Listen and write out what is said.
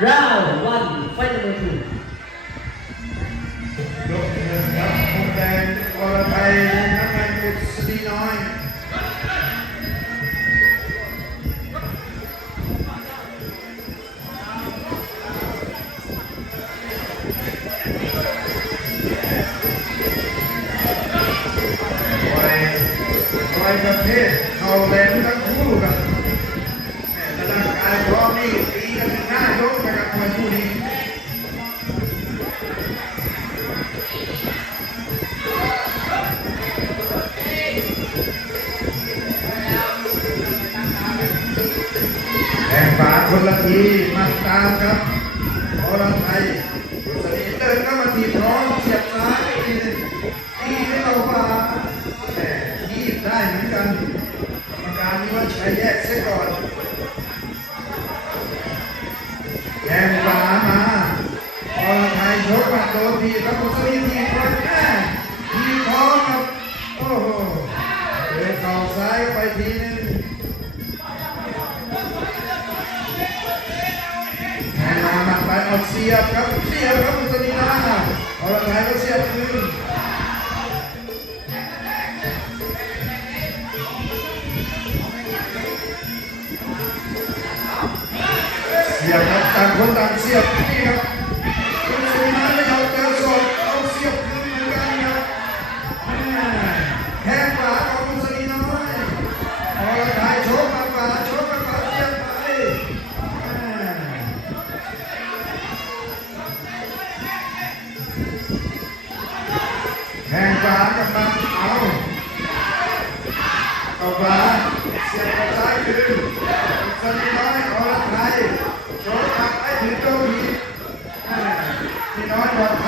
round one fight number two ยกหนึ่งครับมุมแดงวรไทยน้ำเงินกุศลีน้อยไว้ไว้ประเภทเขาแหลมทั้งคู่ครับ คนละทีมาตามครับอรไทยกุศลีเดินเข้ามาทีพร้อมเสียบซ้ายทีนึงตีให้เราฝาแต่ยีบได้เหมือนกันกรรมการนี่ว่าใช้แยกเสียก่อนแข่งฝามาอรไทยชกมาโดนทีครับกุศลีทีคนแม่ทีพร้อมครับโอ้โหเดินเข่าซ้ายไปทีนึง เอาเสียบครับเสียบครับมุสนีนาเอาละไทยก็เสียบคืนเสียบครับต่างคนต่างเสียบนี่ครับ แห่งขากำลังเอาเอาขวาเสียบกระซ้ายคืนสนิน้อยอรไทยโชว์ตักให้ถึงโตหีพี่น้อยบอก